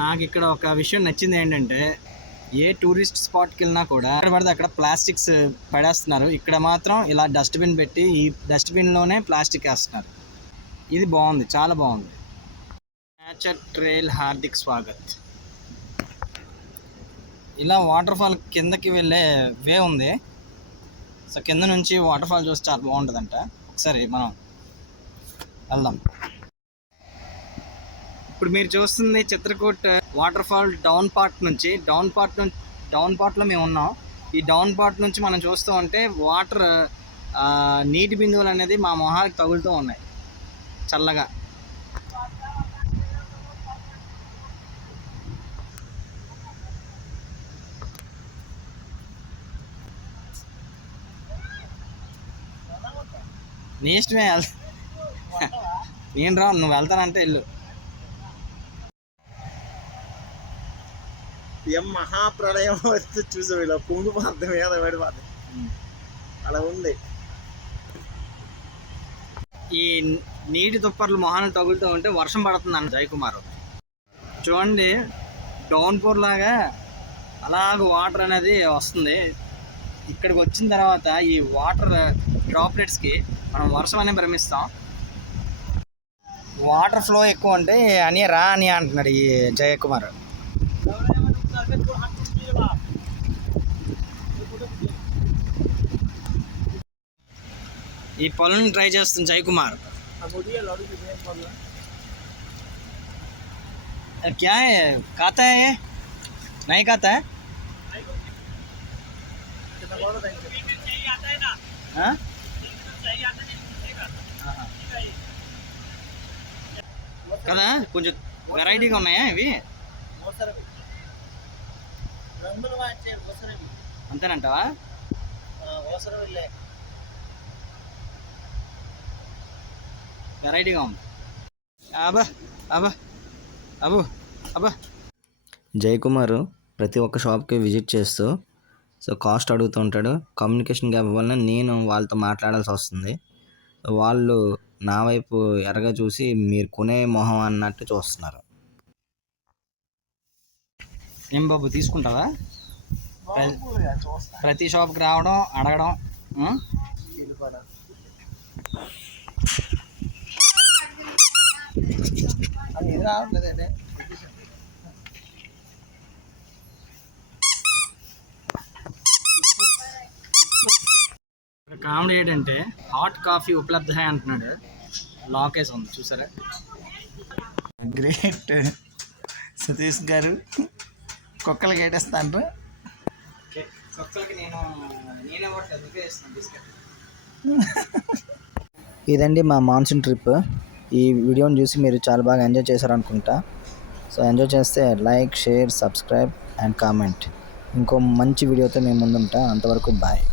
నాకు ఇక్కడ ఒక విషయం నచ్చింది ఏంటంటే, ఏ టూరిస్ట్ స్పాట్కి వెళ్ళినా కూడా ఎక్కడ పడితే అక్కడ ప్లాస్టిక్స్ పడేస్తున్నారు. ఇక్కడ మాత్రం ఇలా డస్ట్బిన్ పెట్టి ఈ డస్ట్బిన్లోనే ప్లాస్టిక్ వేస్తున్నారు. ఇది బాగుంది, చాలా బాగుంది. నేచర్ ట్రైల్ హార్దిక్ స్వాగత్. ఇలా వాటర్ ఫాల్ కిందకి వెళ్ళే వే ఉంది. సో కింద నుంచి వాటర్ ఫాల్ చూస్తే చాలా బాగుంటుందంట. ఒకసారి మనం వెళ్దాం. ఇప్పుడు మీరు చూస్తుంది చిత్రకూట్ వాటర్ ఫాల్ డౌన్ పార్ట్లో మేము ఉన్నాం. ఈ డౌన్ పార్ట్ నుంచి మనం చూస్తూ ఉంటే వాటర్ నీటి బిందువులు అనేది మా మొహాలకు తగులుతూ ఉన్నాయి చల్లగా. నీ ఇష్టమే, నేను రా, నువ్వు వెళ్తానంటే వెళ్ళు. మహాప్రళయం వస్తే చూసావు, ఇలా కుంగిపోతుంది మీద పడిపోతుంది, అలా ఉంది. ఈ నీటి తుప్పర్లు మొహాలు తగులుతూ ఉంటే వర్షం పడుతుంది అన్న జయకుమార్. చూడండి, డౌన్పూర్ లాగా అలాగ వాటర్ అనేది వస్తుంది. ఇక్కడికి వచ్చిన తర్వాత ఈ వాటర్ డ్రాప్లెట్స్కి మనం వర్షం అనేది భ్రమిస్తాం. వాటర్ ఫ్లో ఎక్కువ ఉంటే అని రా అని అంటున్నాడు ఈ జయకుమార్. ఈ పొలం ట్రై చేస్తుంది జయకుమార్. क्या है, खाता है ये नहीं खाता है? కదా కొంచెం వెరైటీగా ఉన్నాయా ఇవి? అంతేనంటావా? వెరైటీగా ఉంది. అబ్బా అబ్బా అబ్బో అబ్బా. జయకుమార్ ప్రతి ఒక్క షాప్కి విజిట్ చేస్తూ కాస్ట్ అడుగుతూ ఉంటాడు. కమ్యూనికేషన్ గ్యాప్ వలన నేను వాళ్ళతో మాట్లాడాల్సి వస్తుంది. వాళ్ళు నా వైపు ఎరగా చూసి మీరు కొనే మొహం అన్నట్టు చూస్తున్నారు. ఏం బాబు తీసుకుంటావా? ప్రతి షాప్కి రావడం అడగడం. కామెడీ ఏంటంటే హాట్ కాఫీ ఉపలబ్ధ అంటున్నాడు. లాకేజ్ ఉంది చూసారా? గ్రేట్ సతీష్ గారు. కుక్కలకి ఏటేస్తా అంటారు. కుక్కలకి నేనే బిస్కెట్. ఇదండి మా మాన్సూన్ ట్రిప్. ఈ వీడియోని చూసి మీరు చాలా బాగా ఎంజాయ్ చేశారనుకుంటా. సో ఎంజాయ్ చేస్తే like, share, subscribe and comment. ఇంకో మంచి వీడియోతో మేము ముందుంటా. అంతవరకు బాయ్.